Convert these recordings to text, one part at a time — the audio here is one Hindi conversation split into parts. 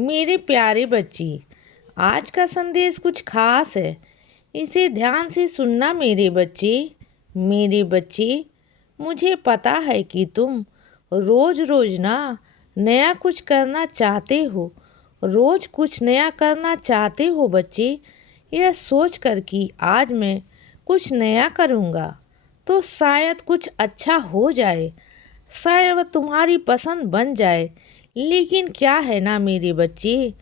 मेरे प्यारे बच्चे, आज का संदेश कुछ खास है। इसे ध्यान से सुनना मेरे बच्चे। मेरे बच्चे, मुझे पता है कि तुम रोज रोज ना नया कुछ करना चाहते हो। रोज कुछ नया करना चाहते हो बच्चे। यह सोच कर कि आज मैं कुछ नया करूँगा तो शायद कुछ अच्छा हो जाए, शायद वह तुम्हारी पसंद बन जाए। लेकिन क्या है ना मेरे बच्चे,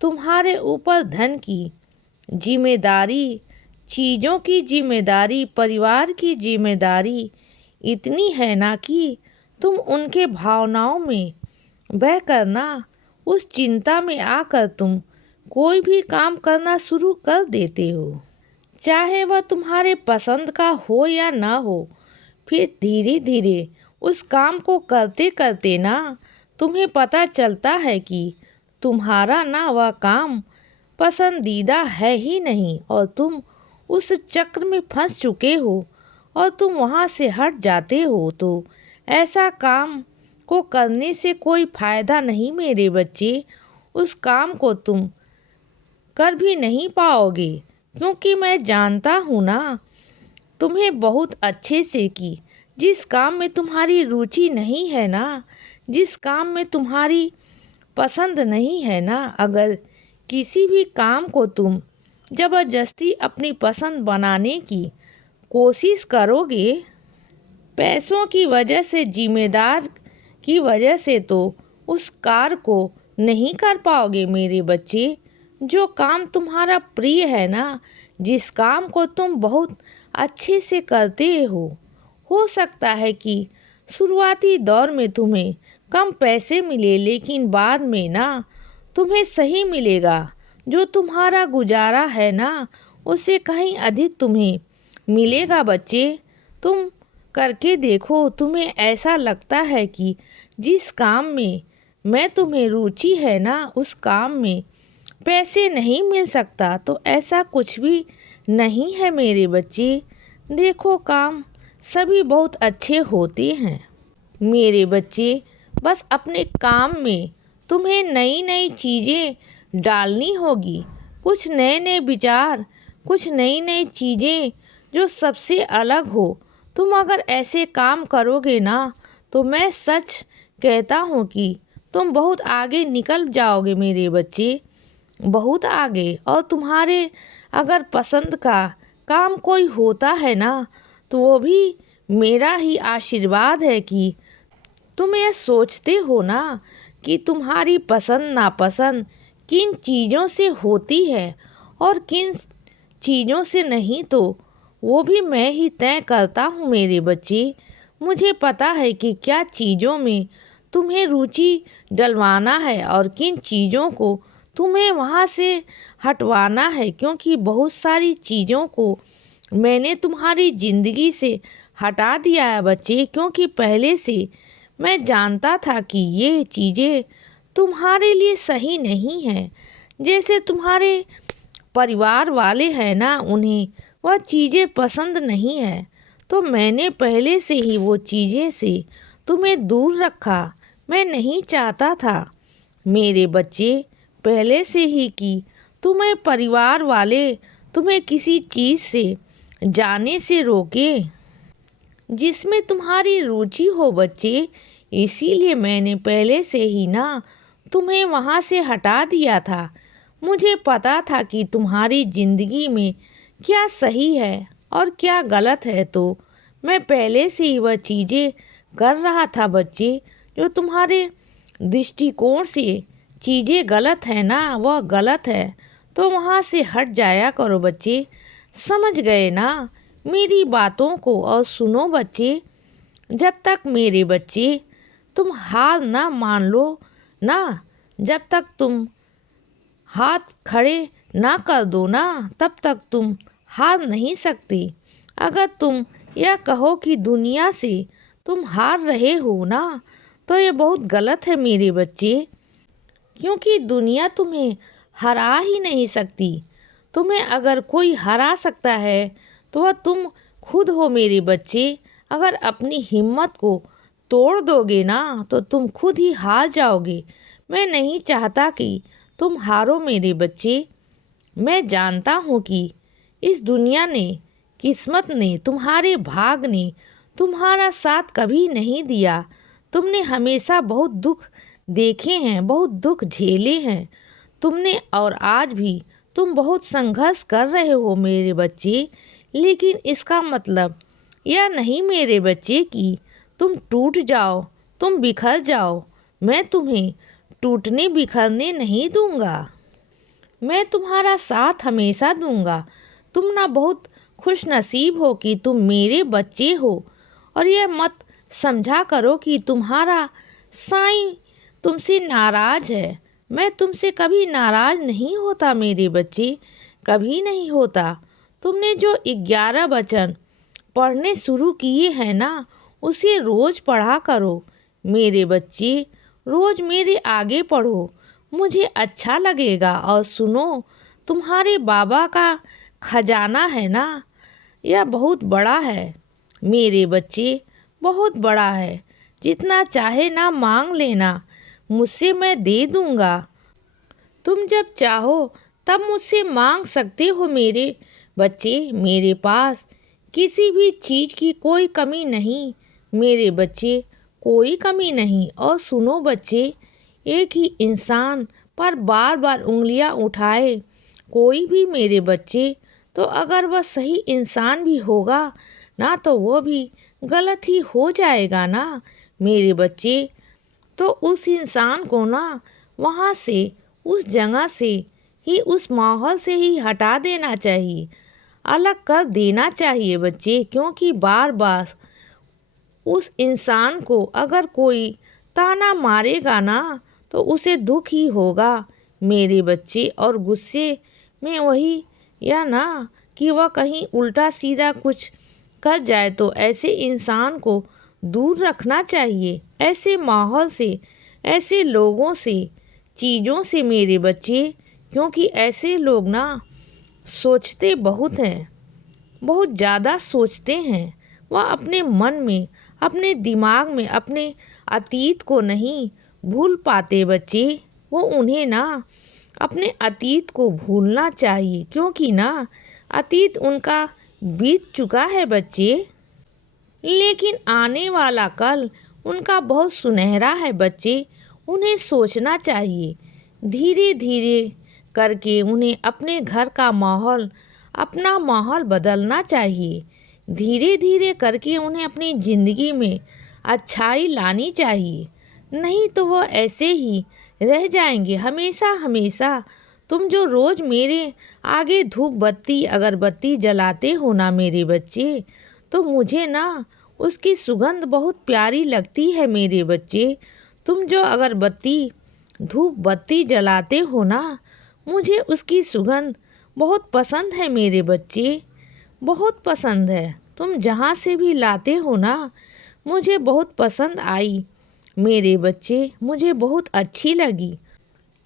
तुम्हारे ऊपर धन की जिम्मेदारी, चीज़ों की जिम्मेदारी, परिवार की जिम्मेदारी इतनी है ना कि तुम उनके भावनाओं में बह कर ना उस चिंता में आकर तुम कोई भी काम करना शुरू कर देते हो, चाहे वह तुम्हारे पसंद का हो या ना हो। फिर धीरे धीरे उस काम को करते करते ना तुम्हें पता चलता है कि तुम्हारा ना वह काम पसंदीदा है ही नहीं और तुम उस चक्र में फंस चुके हो और तुम वहाँ से हट जाते हो। तो ऐसा काम को करने से कोई फायदा नहीं मेरे बच्चे। उस काम को तुम कर भी नहीं पाओगे, क्योंकि मैं जानता हूँ ना तुम्हें बहुत अच्छे से कि जिस काम में तुम्हारी रुचि नहीं है ना, जिस काम में तुम्हारी पसंद नहीं है ना, अगर किसी भी काम को तुम ज़बरदस्ती अपनी पसंद बनाने की कोशिश करोगे, पैसों की वजह से, जिम्मेदार की वजह से, तो उस कार्य को नहीं कर पाओगे मेरे बच्चे। जो काम तुम्हारा प्रिय है ना, जिस काम को तुम बहुत अच्छे से करते हो सकता है कि शुरुआती दौर में तुम्हें कम पैसे मिले, लेकिन बाद में ना तुम्हें सही मिलेगा। जो तुम्हारा गुजारा है ना, उससे कहीं अधिक तुम्हें मिलेगा बच्चे। तुम करके देखो, तुम्हें ऐसा लगता है कि जिस काम में मैं तुम्हें रुचि है ना, उस काम में पैसे नहीं मिल सकता, तो ऐसा कुछ भी नहीं है मेरे बच्चे। देखो, काम सभी बहुत अच्छे होते हैं मेरे बच्चे। बस अपने काम में तुम्हें नई नई चीज़ें डालनी होगी, कुछ नए नए विचार, कुछ नई नई चीज़ें जो सबसे अलग हो। तुम अगर ऐसे काम करोगे ना, तो मैं सच कहता हूँ कि तुम बहुत आगे निकल जाओगे मेरे बच्चे, बहुत आगे। और तुम्हारे अगर पसंद का काम कोई होता है ना, तो वो भी मेरा ही आशीर्वाद है कि तुम ये सोचते हो ना कि तुम्हारी पसंद नापसंद किन चीज़ों से होती है और किन चीज़ों से नहीं, तो वो भी मैं ही तय करता हूँ मेरे बच्चे। मुझे पता है कि क्या चीज़ों में तुम्हें रुचि डलवाना है और किन चीज़ों को तुम्हें वहाँ से हटवाना है, क्योंकि बहुत सारी चीज़ों को मैंने तुम्हारी ज़िंदगी से हटा दिया है बच्चे, क्योंकि पहले से मैं जानता था कि ये चीज़ें तुम्हारे लिए सही नहीं हैं। जैसे तुम्हारे परिवार वाले हैं ना, उन्हें वह चीज़ें पसंद नहीं है, तो मैंने पहले से ही वो चीज़ें से तुम्हें दूर रखा। मैं नहीं चाहता था मेरे बच्चे पहले से ही कि तुम्हें परिवार वाले तुम्हें किसी चीज़ से जाने से रोके जिसमें तुम्हारी रुचि हो बच्चे। इसीलिए मैंने पहले से ही ना तुम्हें वहाँ से हटा दिया था। मुझे पता था कि तुम्हारी ज़िंदगी में क्या सही है और क्या गलत है, तो मैं पहले से ही वह चीज़ें कर रहा था बच्चे। जो तुम्हारे दृष्टिकोण से चीज़ें गलत है ना, वह गलत है, तो वहाँ से हट जाया करो बच्चे। समझ गए ना मेरी बातों को? और सुनो बच्चे, जब तक मेरे बच्चे तुम हार ना मान लो ना, जब तक तुम हाथ खड़े ना कर दो ना, तब तक तुम हार नहीं सकते। अगर तुम यह कहो कि दुनिया से तुम हार रहे हो ना, तो ये बहुत गलत है मेरे बच्चे, क्योंकि दुनिया तुम्हें हरा ही नहीं सकती। तुम्हें अगर कोई हरा सकता है तो वह तुम खुद हो मेरे बच्चे। अगर अपनी हिम्मत को तोड़ दोगे ना, तो तुम खुद ही हार जाओगे। मैं नहीं चाहता कि तुम हारो मेरे बच्चे। मैं जानता हूँ कि इस दुनिया ने, किस्मत ने, तुम्हारे भाग ने तुम्हारा साथ कभी नहीं दिया। तुमने हमेशा बहुत दुख देखे हैं, बहुत दुख झेले हैं तुमने, और आज भी तुम बहुत संघर्ष कर रहे हो मेरे बच्चे। लेकिन इसका मतलब यह नहीं मेरे बच्चे कि तुम टूट जाओ, तुम बिखर जाओ। मैं तुम्हें टूटने बिखरने नहीं दूंगा। मैं तुम्हारा साथ हमेशा दूंगा। तुम ना बहुत खुश नसीब हो कि तुम मेरे बच्चे हो, और यह मत समझा करो कि तुम्हारा साईं तुमसे नाराज है। मैं तुमसे कभी नाराज नहीं होता मेरे बच्चे, कभी नहीं होता। तुमने जो 11 वचन पढ़ने शुरू किए हैं ना, उसे रोज पढ़ा करो मेरे बच्चे। रोज मेरे आगे पढ़ो, मुझे अच्छा लगेगा। और सुनो, तुम्हारे बाबा का खजाना है ना, यह बहुत बड़ा है मेरे बच्चे, बहुत बड़ा है। जितना चाहे ना मांग लेना, मुझसे मैं दे दूंगा। तुम जब चाहो तब मुझसे मांग सकते हो मेरे बच्चे। मेरे पास किसी भी चीज़ की कोई कमी नहीं मेरे बच्चे, कोई कमी नहीं। और सुनो बच्चे, एक ही इंसान पर बार बार उंगलियां उठाए कोई भी मेरे बच्चे, तो अगर वह सही इंसान भी होगा ना, तो वो भी गलत ही हो जाएगा ना मेरे बच्चे। तो उस इंसान को ना वहाँ से, उस जगह से ही, उस माहौल से ही हटा देना चाहिए, अलग कर देना चाहिए बच्चे। क्योंकि बार बार उस इंसान को अगर कोई ताना मारेगा ना, तो उसे दुख ही होगा मेरे बच्चे। और गुस्से में वही या ना कि वह कहीं उल्टा सीधा कुछ कर जाए, तो ऐसे इंसान को दूर रखना चाहिए, ऐसे माहौल से, ऐसे लोगों से, चीज़ों से मेरे बच्चे। क्योंकि ऐसे लोग ना सोचते बहुत हैं, बहुत ज़्यादा सोचते हैं। वह अपने मन में, अपने दिमाग में अपने अतीत को नहीं भूल पाते बच्चे। वो उन्हें ना अपने अतीत को भूलना चाहिए, क्योंकि ना अतीत उनका बीत चुका है बच्चे। लेकिन आने वाला कल उनका बहुत सुनहरा है बच्चे। उन्हें सोचना चाहिए, धीरे धीरे करके उन्हें अपने घर का माहौल, अपना माहौल बदलना चाहिए। धीरे धीरे करके उन्हें अपनी ज़िंदगी में अच्छाई लानी चाहिए। नहीं तो वो ऐसे ही रह जाएंगे हमेशा हमेशा। तुम जो रोज़ मेरे आगे धूप बत्ती अगरबत्ती जलाते हो ना मेरे बच्चे, तो मुझे ना उसकी सुगंध बहुत प्यारी लगती है मेरे बच्चे। तुम जो अगरबत्ती धूप बत्ती जलाते हो ना, मुझे उसकी सुगंध बहुत पसंद है मेरे बच्चे, बहुत पसंद है। तुम जहाँ से भी लाते हो ना, मुझे बहुत पसंद आई मेरे बच्चे, मुझे बहुत अच्छी लगी।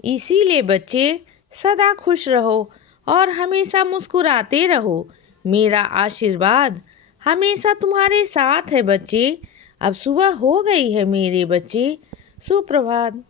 इसीलिए बच्चे, सदा खुश रहो और हमेशा मुस्कुराते रहो। मेरा आशीर्वाद हमेशा तुम्हारे साथ है बच्चे। अब सुबह हो गई है मेरे बच्चे, सुप्रभात।